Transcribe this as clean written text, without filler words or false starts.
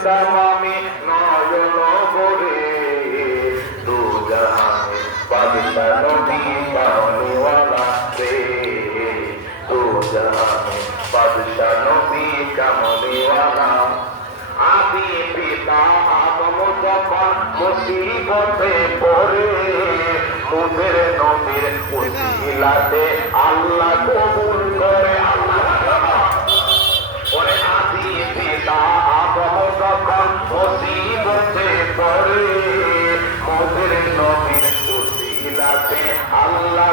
দেখতাম আমি নয়ন ভরে দু জাহানে বাদশা নবী কামলিওয়ালা রে দু জাহানে বাদশা নবী কামলিওয়ালা আদি পিতা আদম যখন মুসিবতে পড়ে মুদের নবীর উসিলাতে আল্লাহ কবুল করে আল্লাহ ওরে আদি পিতা আদম যখন মুসিবতে পড়ে মুদের নবীর উসিলাতে আল্লাহ